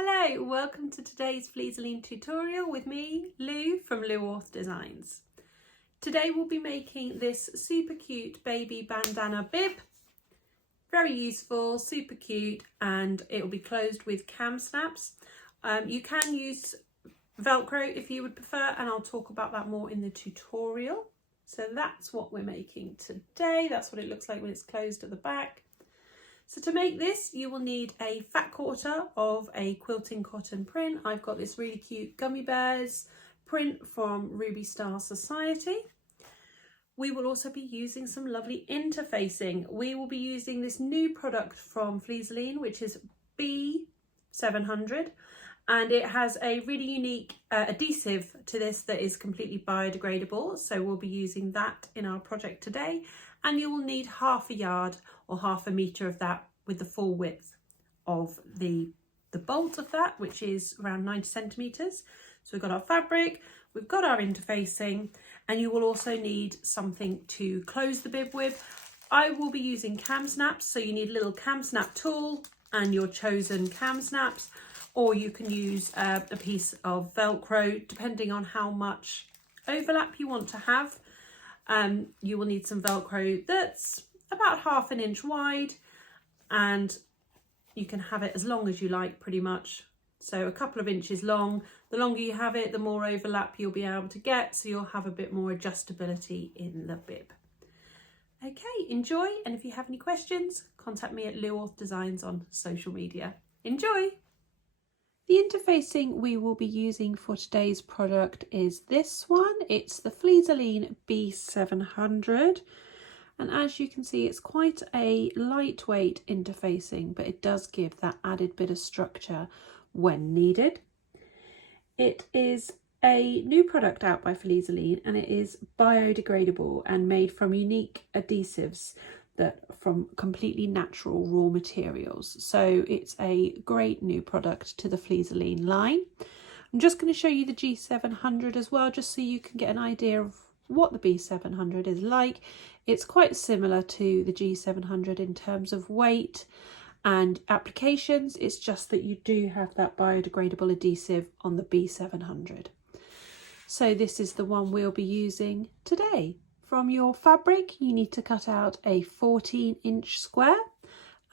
Hello, welcome to today's Vlieseline tutorial with me, Lou from Vlieseline Designs. Today we'll be making this super cute baby bandana bib. Very useful, super cute, and it will be closed with cam snaps. You can use Velcro if you would prefer, and I'll talk about that more in the tutorial. So that's what we're making today. That's what it looks like when it's closed at the back. So to make this, you will need a fat quarter of a quilting cotton print. I've got this really cute Gummy Bears print from Ruby Star Society. We will also be using some lovely interfacing. We will be using this new product from Vlieseline, which is B700, and it has a really unique adhesive to this that is completely biodegradable. So we'll be using that in our project today. And you will need half a yard or half a metre of that with the full width of the bolt of that, which is around 90 centimetres. So we've got our fabric, we've got our interfacing, and you will also need something to close the bib with. I will be using cam snaps, so you need a little cam snap tool and your chosen cam snaps, or you can use a piece of Velcro, depending on how much overlap you want to have. You will need some Velcro that's about ½ an inch wide, and you can have it as long as you like, pretty much. So a couple of inches long. The longer you have it, the more overlap you'll be able to get, so you'll have a bit more adjustability in the bib. Okay, enjoy, and if you have any questions, contact me at Vlieseline Designs on social media. Enjoy! The interfacing we will be using for today's product is this one. It's the Vlieseline B700. And as you can see, it's quite a lightweight interfacing, but it does give that added bit of structure when needed. It is a new product out by Vlieseline, and it is biodegradable and made from unique adhesives that from completely natural raw materials. So it's a great new product to the Vlieseline line. I'm just going to show you the G700 as well, just so you can get an idea of what the B700 is like. It's quite similar to the G700 in terms of weight and applications. It's just that you do have that biodegradable adhesive on the B700. So this is the one we'll be using today. From your fabric, you need to cut out a 14-inch square,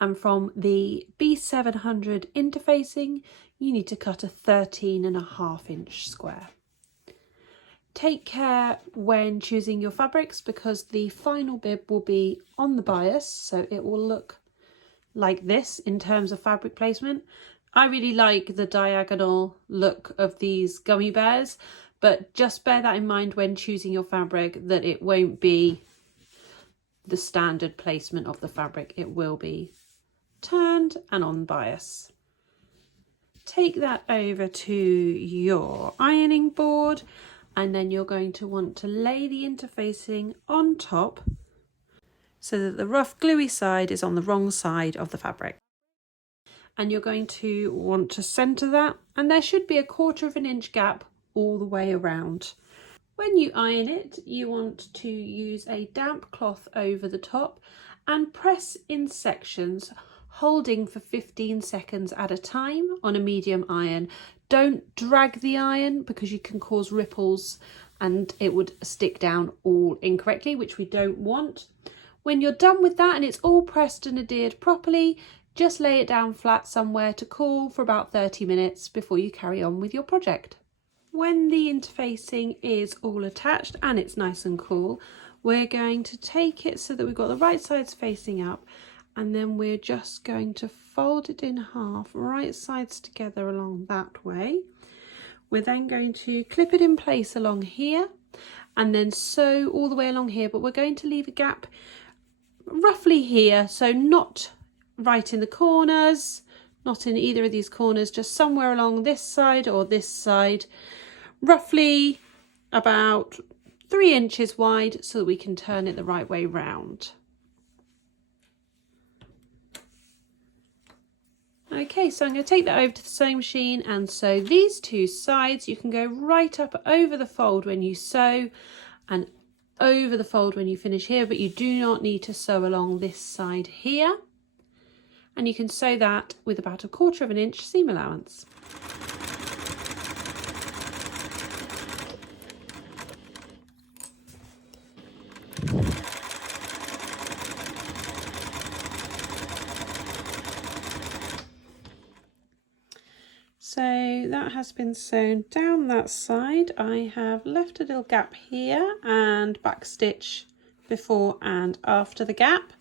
and from the B700 interfacing, you need to cut a 13.5-inch square. Take care when choosing your fabrics, because the final bib will be on the bias, so it will look like this in terms of fabric placement. I really like the diagonal look of these gummy bears, but just bear that in mind when choosing your fabric, that it won't be the standard placement of the fabric. It will be turned and on bias. Take that over to your ironing board, and then you're going to want to lay the interfacing on top so that the rough gluey side is on the wrong side of the fabric. And you're going to want to centre that, and there should be a 1/4 inch gap all the way around. When you iron it, you want to use a damp cloth over the top and press in sections, holding for 15 seconds at a time on a medium iron. Don't drag the iron, because you can cause ripples and it would stick down all incorrectly, which we don't want. When you're done with that and it's all pressed and adhered properly, just lay it down flat somewhere to cool for about 30 minutes before you carry on with your project. When the interfacing is all attached and it's nice and cool, we're going to take it so that we've got the right sides facing up, and then we're just going to fold it in half, right sides together along that way. We're then going to clip it in place along here and then sew all the way along here, but we're going to leave a gap roughly here, so not right in the corners, not in either of these corners, just somewhere along this side or this side, roughly about 3 inches wide, so that we can turn it the right way round. Okay, so I'm going to take that over to the sewing machine and sew these two sides. You can go right up over the fold when you sew and over the fold when you finish here, but you do not need to sew along this side here. and you can sew that with about 1/4 inch seam allowance. So that has been sewn down that side. I have left a little gap here and backstitch before and after the gap,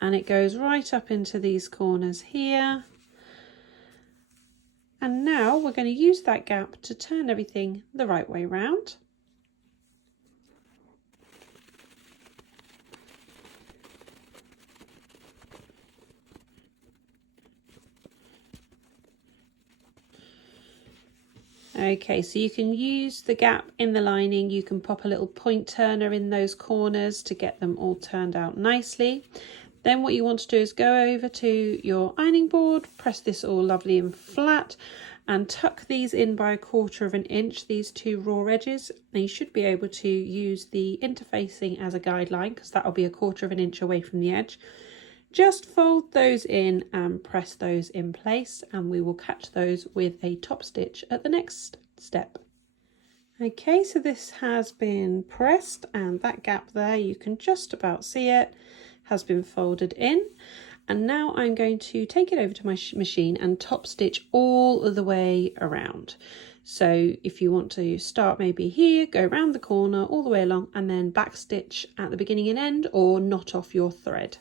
and it goes right up into these corners here. And now we're going to use that gap to turn everything the right way round. Okay, so you can use the gap in the lining, you can pop a little point turner in those corners to get them all turned out nicely. Then what you want to do is go over to your ironing board, press this all lovely and flat, and tuck these in by 1/4 inch, these two raw edges. And you should be able to use the interfacing as a guideline, because that will be 1/4 inch away from the edge. Just fold those in and press those in place, and we will catch those with a top stitch at the next step. Okay, so this has been pressed, and that gap there, you can just about see it, has been folded in. And now I'm going to take it over to my machine and top stitch all of the way around. So if you want to start maybe here, go around the corner all the way along, and then back stitch at the beginning and end, or knot off your thread.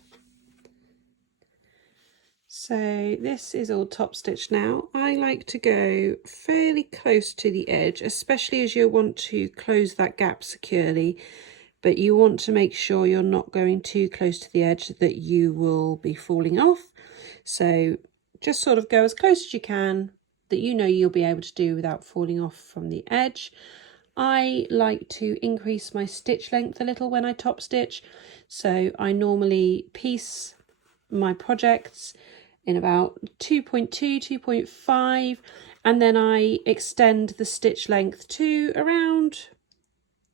So this is all top stitched now. I like to go fairly close to the edge, especially as you want to close that gap securely, but you want to make sure you're not going too close to the edge that you will be falling off. So just sort of go as close as you can that you know you'll be able to do without falling off from the edge. I like to increase my stitch length a little when I top stitch, so I normally piece my projects in about 2.2, 2.5, and then I extend the stitch length to around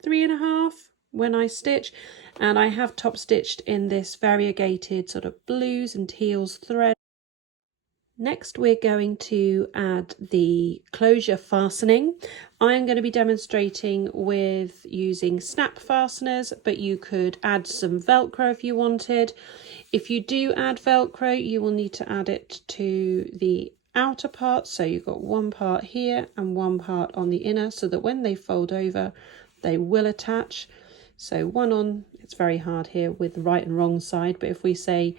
3.5 when I stitch. And I have top stitched in this variegated sort of blues and teals thread. Next, we're going to add the closure fastening. I'm going to be demonstrating with using snap fasteners, but you could add some Velcro if you wanted. If you do add Velcro, you will need to add it to the outer part. So you've got one part here and one part on the inner, so that when they fold over, they will attach. So one on, it's very hard here with the right and wrong side, but if we say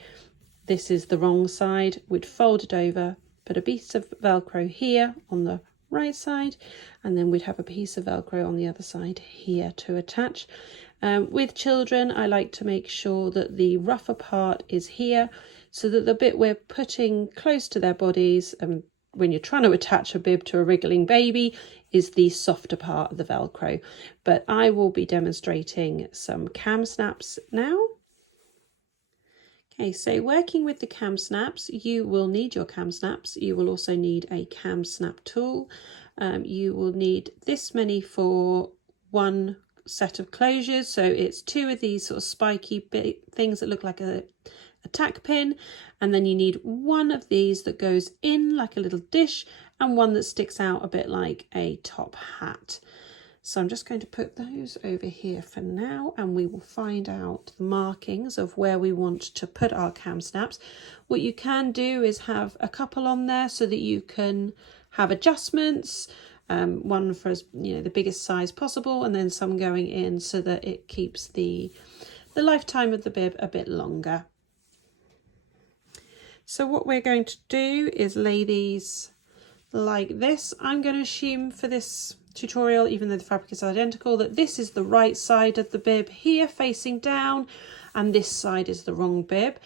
this is the wrong side, we'd fold it over, put a piece of Velcro here on the right side, and then we'd have a piece of Velcro on the other side here to attach. With children, I like to make sure that the rougher part is here, so that the bit we're putting close to their bodies, and when you're trying to attach a bib to a wriggling baby, is the softer part of the Velcro. But I will be demonstrating some cam snaps now. Okay, so working with the cam snaps, you will need your cam snaps. You will also need a cam snap tool. You will need this many for one set of closures. So it's two of these sort of spiky things that look like a tack pin. And then you need one of these that goes in like a little dish, and one that sticks out a bit like a top hat. So I'm just going to put those over here for now, and we will find out the markings of where we want to put our cam snaps. What you can do is have a couple on there so that you can have adjustments, one for the biggest size possible, and then some going in so that it keeps the lifetime of the bib a bit longer. So what we're going to do is lay these like this. I'm going to assume for this tutorial, even though the fabric is identical, that this is the right side of the bib here facing down, and this side is the wrong bib.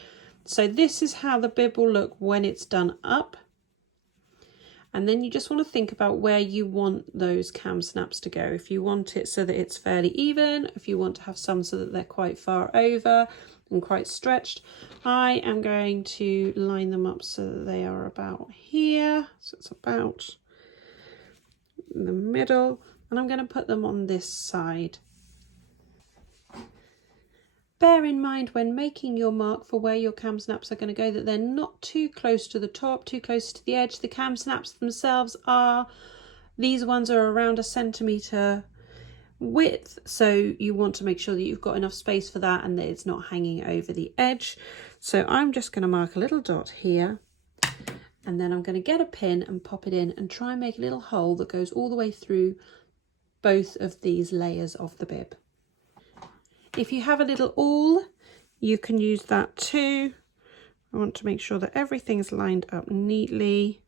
So this is how the bib will look when it's done up. And then you just want to think about where you want those cam snaps to go. If you want it so that it's fairly even, if you want to have some so that they're quite far over and quite stretched. I am going to line them up so that they are about here. So it's about in the middle, and I'm going to put them on this side. Bear in mind when making your mark for where your cam snaps are going to go that they're not too close to the top, too close to the edge. The cam snaps themselves are, these ones are around 1 centimetre width, so you want to make sure that you've got enough space for that and that it's not hanging over the edge. So I'm just going to mark a little dot here, and then I'm going to get a pin and pop it in and try and make a little hole that goes all the way through both of these layers of the bib. If you have a little awl, you can use that too. I want to make sure that everything's lined up neatly.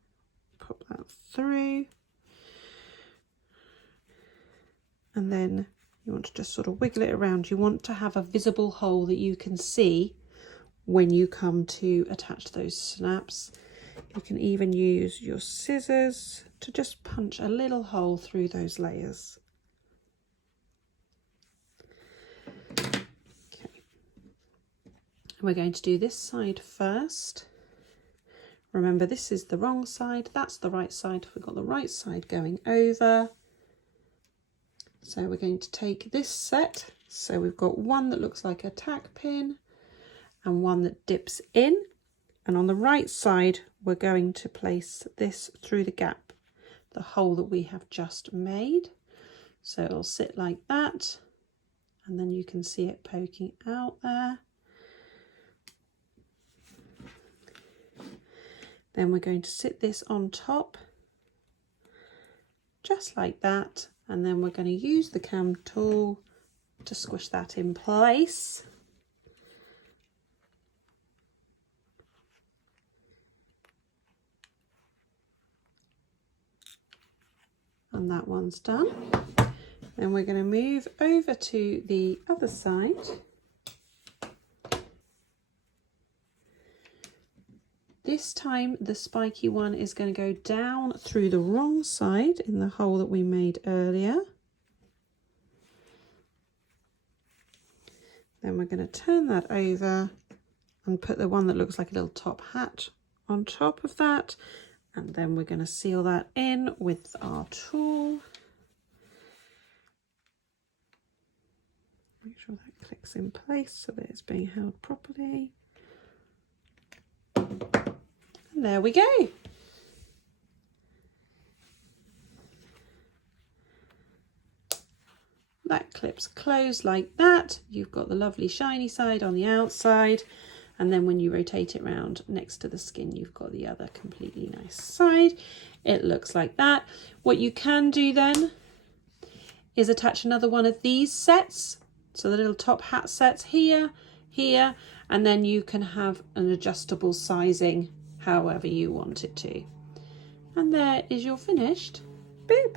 Pop that through. And then you want to just sort of wiggle it around. You want to have a visible hole that you can see when you come to attach those snaps. You can even use your scissors to just punch a little hole through those layers. Okay. We're going to do this side first. Remember, this is the wrong side, that's the right side. We've got the right side going over. So we're going to take this set. So we've got one that looks like a tack pin and one that dips in. And on the right side, we're going to place this through the gap, the hole that we have just made. So it'll sit like that. And then you can see it poking out there. Then we're going to sit this on top, just like that. And then we're going to use the cam tool to squish that in place. And that one's done. Then we're going to move over to the other side. This time the spiky one is going to go down through the wrong side in the hole that we made earlier. Then we're going to turn that over and put the one that looks like a little top hat on top of that. And then we're going to seal that in with our tool. Make sure that clicks in place so that it's being held properly. And there we go. That clips closed like that. You've got the lovely shiny side on the outside, and then when you rotate it round next to the skin, you've got the other completely nice side. It looks like that. What you can do then is attach another one of these sets, so the little top hat sets here, here, and then you can have an adjustable sizing however you want it to. And there is your finished bib.